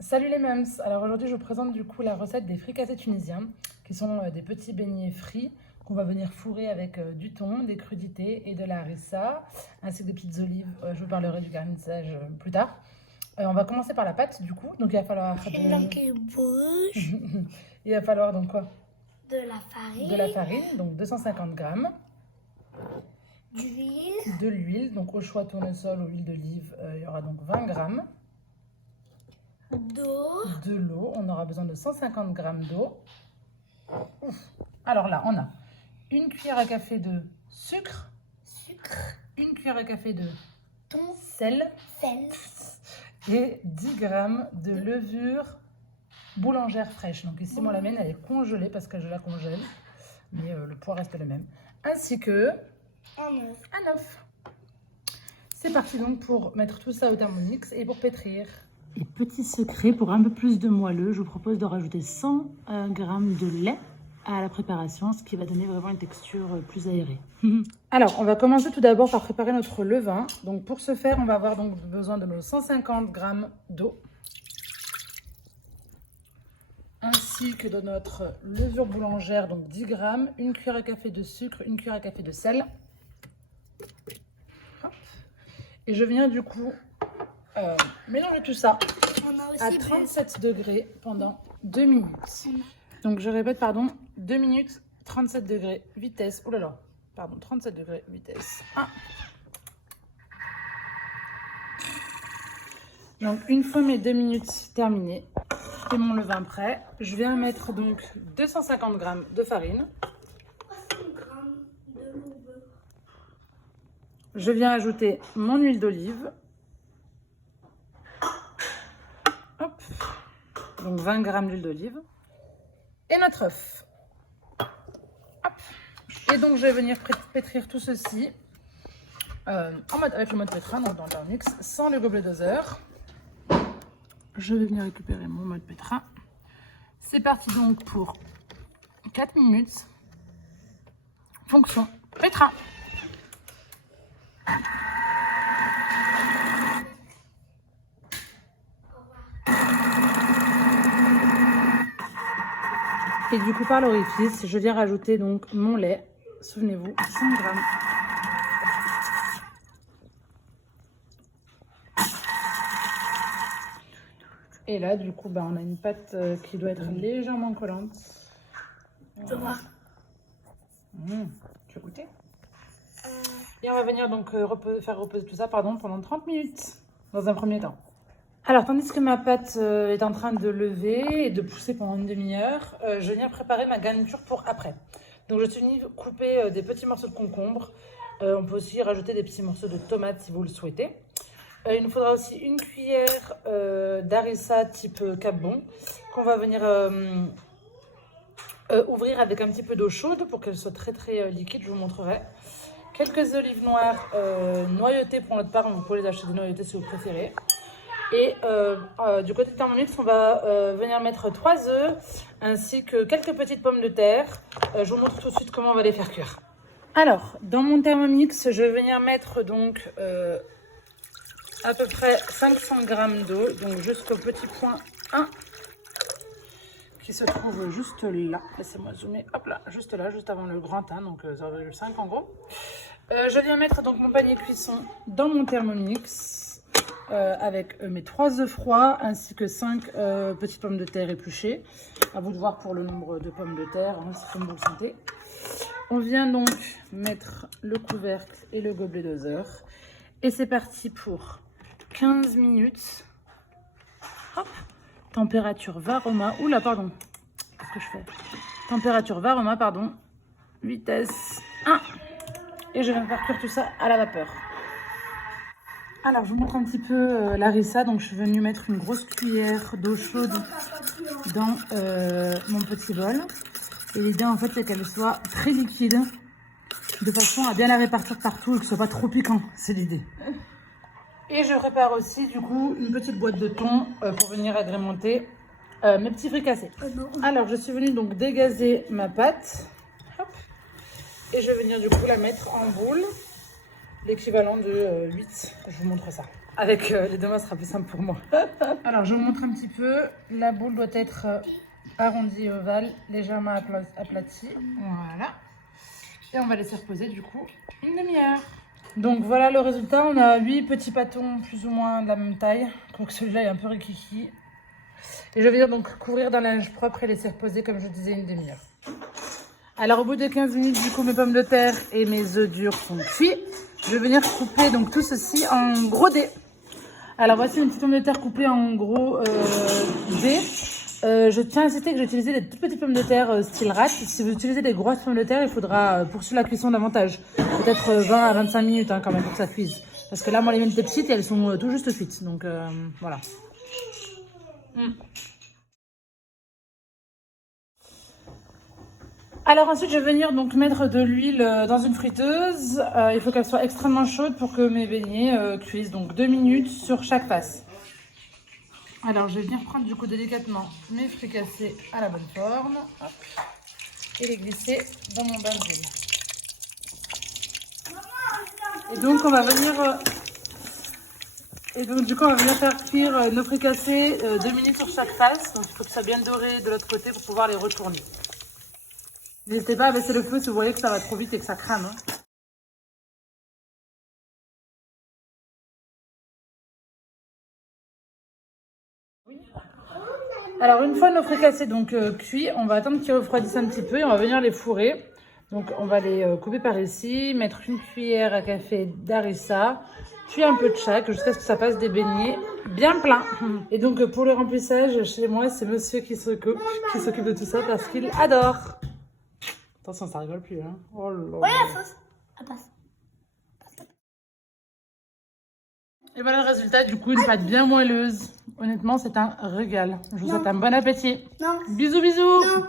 Salut les mams. Alors aujourd'hui je vous présente du coup la recette des fricassés tunisiens qui sont des petits beignets frits qu'on va venir fourrer avec du thon, des crudités et de la harissa ainsi que des petites olives. Je vous parlerai du garnissage plus tard. On va commencer par la pâte du coup. Donc il va falloir Une langue qui bouge, il va falloir donc quoi? de la farine, De la farine, donc 250 grammes, d'huile, de l'huile, donc au choix tournesol ou huile d'olive, il y aura donc 20 grammes, d'eau, de l'eau, on aura besoin de 150 grammes d'eau. Alors là, on a une cuillère à café de sucre, une cuillère à café de thon, sel sel, et 10 grammes de levure boulangère fraîche. Donc ici, moi, la mienne, elle est congelée parce que je la congèle, mais le poids reste le même. Ainsi que un œuf. un œuf. C'est parti donc pour mettre tout ça au Thermomix et pour pétrir. Et petit secret, pour un peu plus de moelleux, je vous propose de rajouter 100 g de lait à la préparation, ce qui va donner vraiment une texture plus aérée. Alors, on va commencer tout d'abord par préparer notre levain. Donc pour ce faire, on va avoir donc besoin de nos 150 g d'eau, ainsi que de notre levure boulangère, donc 10 g, une cuillère à café de sucre, une cuillère à café de sel. Hop. Et je viens du coup mélanger tout ça On a aussi à 37 degrés pendant 2 minutes. Donc je répète, pardon, 2 minutes, 37 degrés, vitesse, oh là là, pardon, 37 degrés, vitesse 1. Donc une fois mes 2 minutes terminées et mon levain prêt, je viens mettre donc 250 g de farine. 300 grammes de beurre. Je viens ajouter mon huile d'olive. Hop. Donc 20 g d'huile d'olive. Et notre œuf. Hop. Et donc je vais venir pétrir tout ceci avec le mode pétrin, donc dans le Thermomix, sans le gobelet doseur. Je vais venir récupérer mon mode pétrin. C'est parti donc pour 4 minutes. Fonction pétrin. Et du coup, par l'orifice, je viens rajouter donc mon lait. Souvenez-vous, 5 grammes. Et là, du coup, on a une pâte qui doit être légèrement collante. Voilà. Tu veux goûter? Et on va venir donc faire reposer tout ça pendant 30 minutes, dans un premier temps. Alors, tandis que ma pâte est en train de lever et de pousser pendant une demi-heure, je viens préparer ma garniture pour après. Donc, je suis venue couper des petits morceaux de concombre. On peut aussi rajouter des petits morceaux de tomates si vous le souhaitez. Il nous faudra aussi une cuillère d'harissa type capbon qu'on va venir ouvrir avec un petit peu d'eau chaude pour qu'elle soit très liquide, je vous montrerai. Quelques olives noires noyautées pour notre part, vous pouvez les acheter dénoyautées si vous préférez. Et du côté de Thermomix, on va venir mettre 3 œufs ainsi que quelques petites pommes de terre. Je vous montre tout de suite comment on va les faire cuire. Alors, dans mon Thermomix, je vais venir mettre donc à peu près 500 g d'eau, donc jusqu'au petit point 1 qui se trouve juste là. Laissez-moi zoomer, hop là, juste avant le grand 1, donc 0,5 en gros. Je viens mettre donc mon panier cuisson dans mon Thermomix avec mes 3 œufs froids ainsi que 5 petites pommes de terre épluchées. À vous de voir pour le nombre de pommes de terre, hein, c'est comme vous le sentez. On vient donc mettre le couvercle et le gobelet doseur. Et c'est parti pour 15 minutes. Hop. Température varoma. Oula, pardon. Qu'est-ce que je fais? Température varoma, pardon. Vitesse 1. Et je viens faire cuire tout ça à la vapeur. Alors, je vous montre un petit peu l'harissa. Donc, je suis venue mettre une grosse cuillère d'eau chaude dans mon petit bol. Et l'idée, en fait, c'est qu'elle soit très liquide, de façon à bien la répartir partout et que ce soit pas trop piquant. C'est l'idée. Et je prépare aussi, du coup, une petite boîte de thon pour venir agrémenter mes petits fricassés. Alors, je suis venue donc dégazer ma pâte. Hop. Et je vais venir, du coup, la mettre en boule. L'équivalent de 8. Je vous montre ça. avec les deux mains, ce sera plus simple pour moi. Alors, je vous montre un petit peu. La boule doit être arrondie et ovale, légèrement aplatie. Voilà. Et on va laisser reposer du coup une demi-heure. Donc voilà le résultat. On a 8 petits pâtons plus ou moins de la même taille. Donc celui-là est un peu rikiki. Et je vais venir donc couvrir d'un linge propre et laisser reposer comme je disais une demi-heure. Alors au bout de 15 minutes, du coup mes pommes de terre et mes œufs durs sont cuits. Je vais venir couper donc tout ceci en gros dés. Alors voici mes petites pommes de terre coupées en gros dés. Je tiens à insister que j'ai utilisé des toutes petites pommes de terre style rat. Si vous utilisez des grosses pommes de terre, il faudra poursuivre la cuisson davantage. Peut-être 20 à 25 minutes quand même pour que ça cuise. Parce que là, moi, les miennes étaient petites et elles sont tout juste cuites. Donc voilà. Alors ensuite, je vais venir donc mettre de l'huile dans une friteuse. Il faut qu'elle soit extrêmement chaude pour que mes beignets cuisent. Donc 2 minutes sur chaque face. Alors, je vais venir prendre du coup délicatement mes fricassés à la bonne forme. Hop, et les glisser dans mon bain d'huile. Et donc, on va venir... du coup, on va venir faire cuire nos fricassés 2 minutes sur chaque face. Donc, il faut que ça soit bien doré de l'autre côté pour pouvoir les retourner. N'hésitez pas à baisser le feu si vous voyez que ça va trop vite et que ça crame. Hein. Alors une fois nos fricassés donc cuits, on va attendre qu'ils refroidissent un petit peu et on va venir les fourrer. Donc on va les couper par ici, mettre une cuillère à café d'harissa, puis un peu de chaque jusqu'à ce que ça fasse des beignets bien pleins. Et donc pour le remplissage, chez moi, c'est monsieur qui s'occupe de tout ça parce qu'il adore. Attention, ça rigole plus. Hein. Oh là là. Ouais, la sauce. Elle passe. Et voilà le résultat, du coup, une pâte bien moelleuse. Honnêtement, c'est un régal. Je vous souhaite un bon appétit. Non. Bisous, bisous. Non.